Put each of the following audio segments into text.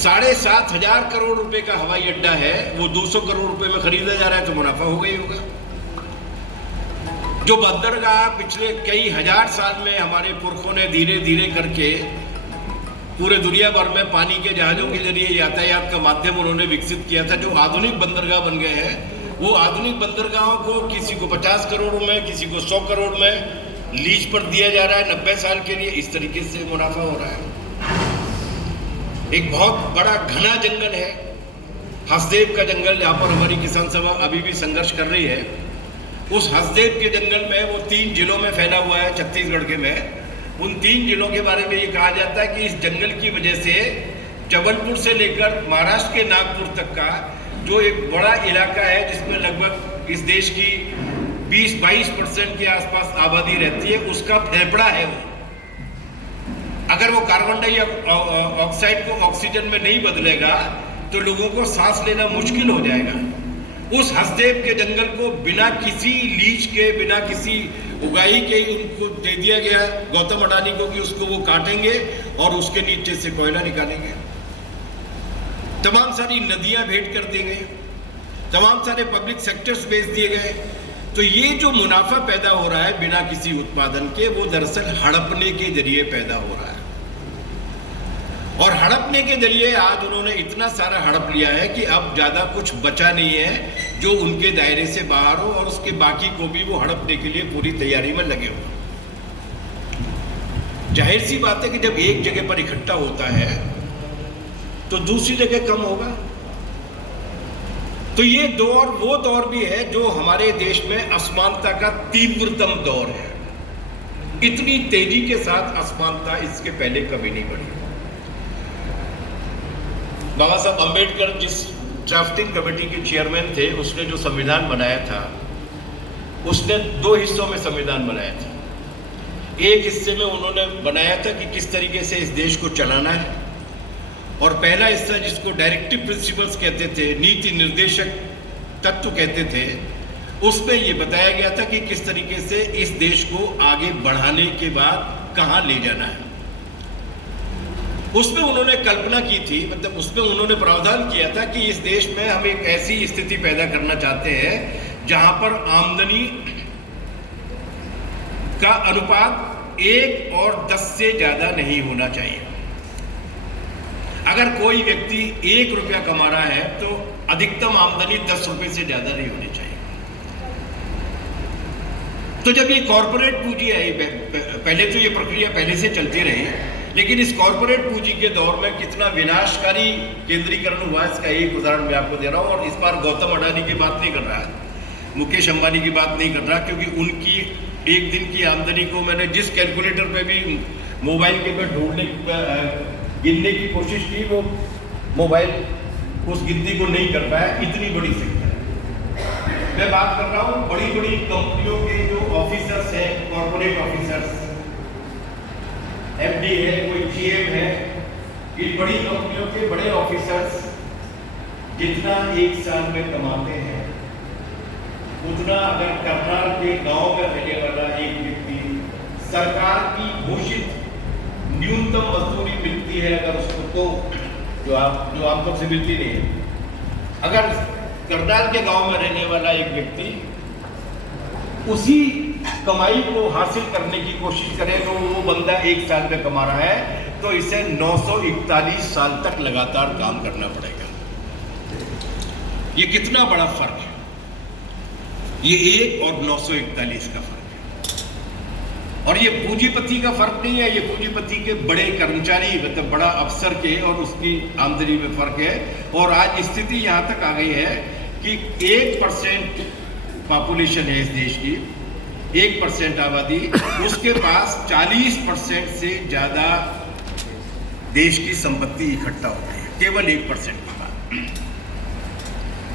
7,500 करोड़ रुपए का हवाई अड्डा है, वो 200 करोड़ रुपए में खरीदा जा रहा है, तो मुनाफा हो गई होगा। जो बंदरगाह पिछले कई हजार साल में हमारे पुरखों ने धीरे धीरे करके पूरे दुनिया भर में पानी के जहाजों के जरिए यातायात का माध्यम उन्होंने विकसित किया था, जो आधुनिक बंदरगाह बन गए हैं, वो आधुनिक बंदरगाहों को किसी को 50 करोड़ में, किसी को 100 करोड़ में लीज पर दिया जा रहा है 90 साल के लिए। इस तरीके से मुनाफा हो रहा है। एक बहुत बड़ा घना जंगल है, हसदेव का जंगल, जहाँ पर हमारी किसान सभा अभी भी संघर्ष कर रही है। उस हसदेव के जंगल में वो 3 जिलों में फैला हुआ है, छत्तीसगढ़ के में। उन 3 जिलों के बारे में ये कहा जाता है कि इस जंगल की वजह से जबलपुर से लेकर महाराष्ट्र के नागपुर तक का जो एक बड़ा इलाका है, जिसमें लगभग इस देश की 20-22% के आसपास आबादी रहती है, उसका फेफड़ा है वो। अगर वो कार्बन डाइऑक्साइड को ऑक्सीजन में नहीं बदलेगा तो लोगों को सांस लेना मुश्किल हो जाएगा। उस हसदेव के जंगल को बिना किसी लीज के, बिना किसी उगाही के उनको दे दिया गया गौतम अडानी को कि उसको वो काटेंगे और उसके नीचे से कोयला निकालेंगे। तमाम सारी नदियां भेंट कर दी गई, तमाम सारे पब्लिक सेक्टर्स बेच दिए गए। तो ये जो मुनाफा पैदा हो रहा है बिना किसी उत्पादन के, वो दरअसल हड़पने के जरिए पैदा हो रहा है। और हड़पने के जरिए आज उन्होंने इतना सारा हड़प लिया है कि अब ज्यादा कुछ बचा नहीं है जो उनके दायरे से बाहर हो, और उसके बाकी को भी वो हड़पने के लिए पूरी तैयारी में लगे हुए। जाहिर सी बात है कि जब एक जगह पर इकट्ठा होता है तो दूसरी जगह कम होगा। तो ये दौर वो दौर भी है जो हमारे देश में असमानता का तीव्रतम दौर है। इतनी तेजी के साथ असमानता इसके पहले कभी नहीं बढ़ी। बाबा साहब अंबेडकर जिस ड्राफ्टिंग कमेटी के चेयरमैन थे, उसने जो संविधान बनाया था, उसने 2 हिस्सों में संविधान बनाया था। एक हिस्से में उन्होंने बनाया था कि किस तरीके से इस देश को चलाना है, और पहला हिस्सा जिसको डायरेक्टिव प्रिंसिपल्स कहते थे, नीति निर्देशक तत्व कहते थे, उसमें ये बताया गया था कि किस तरीके से इस देश को आगे बढ़ाने के बाद कहाँ ले जाना है। उसमें उन्होंने कल्पना की थी, मतलब उसमें उन्होंने प्रावधान किया था कि इस देश में हम एक ऐसी स्थिति पैदा करना चाहते हैं जहां पर आमदनी का अनुपात 1 और 10 से ज्यादा नहीं होना चाहिए। अगर कोई व्यक्ति 1 रुपया कमा रहा है तो अधिकतम आमदनी 10 रुपए से ज्यादा नहीं होनी चाहिए। तो जब ये कॉर्पोरेट पूंजी है, पहले तो ये प्रक्रिया पहले से चलती रही, लेकिन इस कॉर्पोरेट पूंजी के दौर में कितना विनाशकारी केंद्रीकरण हुआ, इसका एक उदाहरण मैं आपको दे रहा हूं। और इस बार गौतम अडानी की बात नहीं कर रहा है, मुकेश अंबानी की बात नहीं कर रहा, क्योंकि उनकी एक दिन की आमदनी को मैंने जिस कैलकुलेटर पे भी मोबाइल के पे ढूंढने गिनने की कोशिश की, वो मोबाइल उस गिनती को नहीं कर पाया। इतनी बड़ी संख्या। मैं बात कर रहा हूँ बड़ी बड़ी कंपनियों के जो ऑफिसर्स हैं, कॉर्पोरेट ऑफिसर्स, एमडी है, कोई जीएम है, इन बड़ी कंपनियों के बड़े ऑफिसर्स जितना एक साल में कमाते हैं, उतना अगर करनाल के गांव में रहने वाला एक व्यक्ति सरकार की घोषित न्यूनतम मजदूरी मिलती है अगर उसको, तो जो आमतौर से मिलती नहीं है, अगर करनाल के गांव में रहने वाला एक व्यक्ति उसी कमाई को हासिल करने की कोशिश करे तो वो बंदा 1 साल में कमा रहा है, तो इसे 941 साल तक लगातार काम करना पड़ेगा। ये कितना बड़ा फर्क है, ये 1 और 941 का फर्क है। और ये पूंजीपति का फर्क नहीं है, ये पूंजीपति के बड़े कर्मचारी, मतलब बड़ा अफसर के और उसकी आमदनी में फर्क है। और आज स्थिति यहां तक आ गई है कि 1% पॉपुलेशन है इस देश की, 1% आबादी, उसके पास 40% से ज्यादा देश की संपत्ति इकट्ठा हो गई है, केवल 1% के बाद।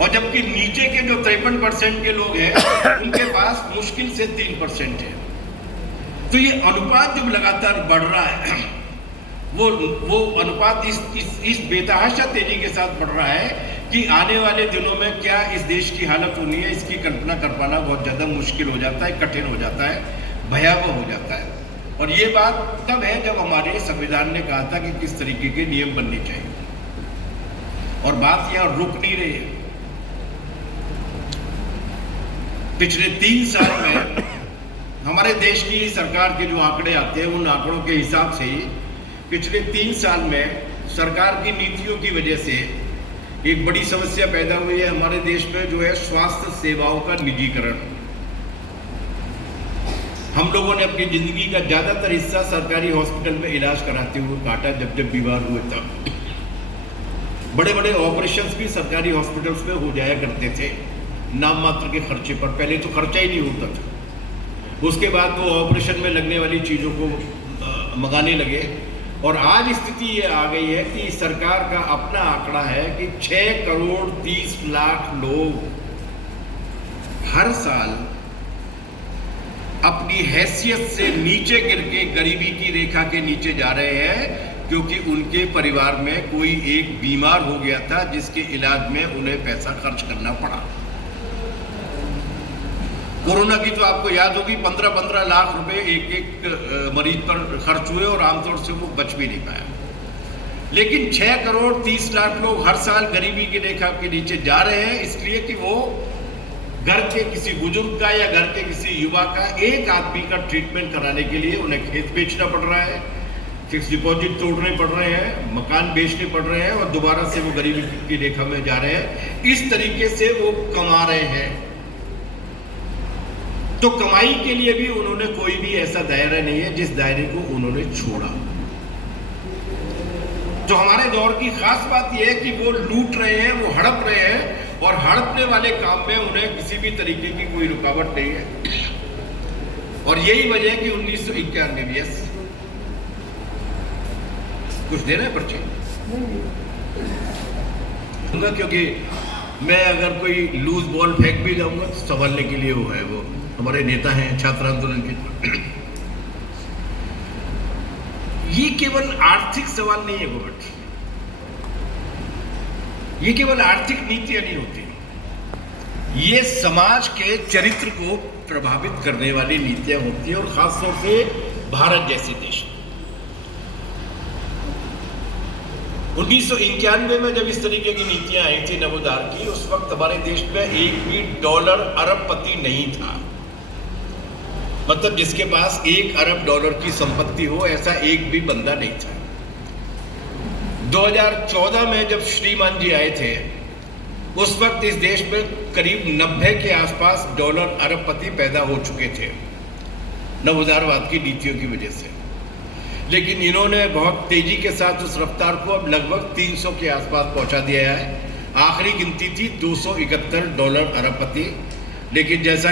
और जबकि नीचे के जो 53% के लोग हैं उनके पास मुश्किल से 3% है। तो ये अनुपात जब लगातार बढ़ रहा है, वो अनुपात इस बेतहाशा तेजी के साथ बढ़ रहा है कि आने वाले दिनों में क्या इस देश की हालत होनी है, इसकी कल्पना कर पाना बहुत ज़्यादा मुश्किल हो जाता है, कठिन हो जाता है, भयावह हो जाता है। और ये बात तब है जब हमारे संविधान ने कहा था कि किस तरीके के नियम बनने चाहिए। और बात यहां रुक नहीं रही है। पिछले 3 साल में हमारे देश की सरकार के जो आंकड़े आते हैं, उन आंकड़ों के हिसाब से ही पिछले 3 साल में सरकार की नीतियों की वजह से एक बड़ी समस्या पैदा हुई है हमारे देश में, जो है स्वास्थ्य सेवाओं का निजीकरण। हम लोगों ने अपनी जिंदगी का ज्यादातर हिस्सा सरकारी हॉस्पिटल में इलाज कराते हुए काटा। जब जब बीमार हुए तब बड़े बड़े ऑपरेशंस भी सरकारी हॉस्पिटल्स में हो जाया करते थे, नाम मात्र के खर्चे पर। पहले तो खर्चा ही नहीं होता था, उसके बाद वो ऑपरेशन में लगने वाली चीज़ों को मंगाने लगे। और आज स्थिति ये आ गई है कि सरकार का अपना आंकड़ा है कि 6 करोड़ 30 लाख लोग हर साल अपनी हैसियत से नीचे गिर के गरीबी की रेखा के नीचे जा रहे हैं, क्योंकि उनके परिवार में कोई एक बीमार हो गया था जिसके इलाज में उन्हें पैसा खर्च करना पड़ा। कोरोना की तो आपको याद होगी 15-15 लाख रुपए एक मरीज पर खर्च हुए और आमतौर से वो बच भी नहीं पाया। लेकिन 6 करोड़ 30 लाख लोग हर साल गरीबी की रेखा के नीचे जा रहे हैं, इसलिए कि वो घर के किसी बुजुर्ग का या घर के किसी युवा का, एक आदमी का ट्रीटमेंट कराने के लिए उन्हें खेत बेचना पड़ रहा है, फिक्स डिपॉजिट तोड़ने पड़ रहे हैं, मकान बेचने पड़ रहे हैं और दोबारा से वो गरीबी की रेखा में जा रहे हैं। इस तरीके से वो कमा रहे हैं। तो कमाई के लिए भी उन्होंने कोई भी ऐसा दायरा नहीं है जिस दायरे को उन्होंने छोड़ा। जो हमारे दौर की खास बात यह है कि वो लूट रहे हैं, वो हड़प रहे हैं, और हड़पने वाले काम में उन्हें किसी भी तरीके की कोई रुकावट नहीं है। और यही वजह है कि 1991 यस कुछ देना है पर्ची, क्योंकि मैं अगर कोई लूज बॉल फेंक भी जाऊंगा तो संभालने के लिए वो है, वो हमारे नेता हैं छात्र आंदोलन के। ये केवल आर्थिक सवाल नहीं है गोवर्ट, ये केवल आर्थिक नीतियां नहीं होती, ये समाज के चरित्र को प्रभावित करने वाली नीतियां होती है, और खासतौर से भारत जैसे देश। 1991 में जब इस तरीके की नीतियां आई थी नवोदार की, उस वक्त हमारे देश में एक भी डॉलर अरबपति नहीं था। मतलब जिसके पास 1 अरब डॉलर की संपत्ति हो, ऐसा एक भी बंदा नहीं था। 2014 में जब श्रीमान जी आए थे, उस वक्त इस देश में करीब 90 के आसपास डॉलर अरबपति पैदा हो चुके थे नवोदारवाद की नीतियों की वजह से। लेकिन इन्होंने बहुत तेजी के साथ उस रफ्तार को अब लगभग 300 के आसपास पहुंचा दिया है। आखिरी गिनती थी 271 डॉलर अरबपति। लेकिन जैसा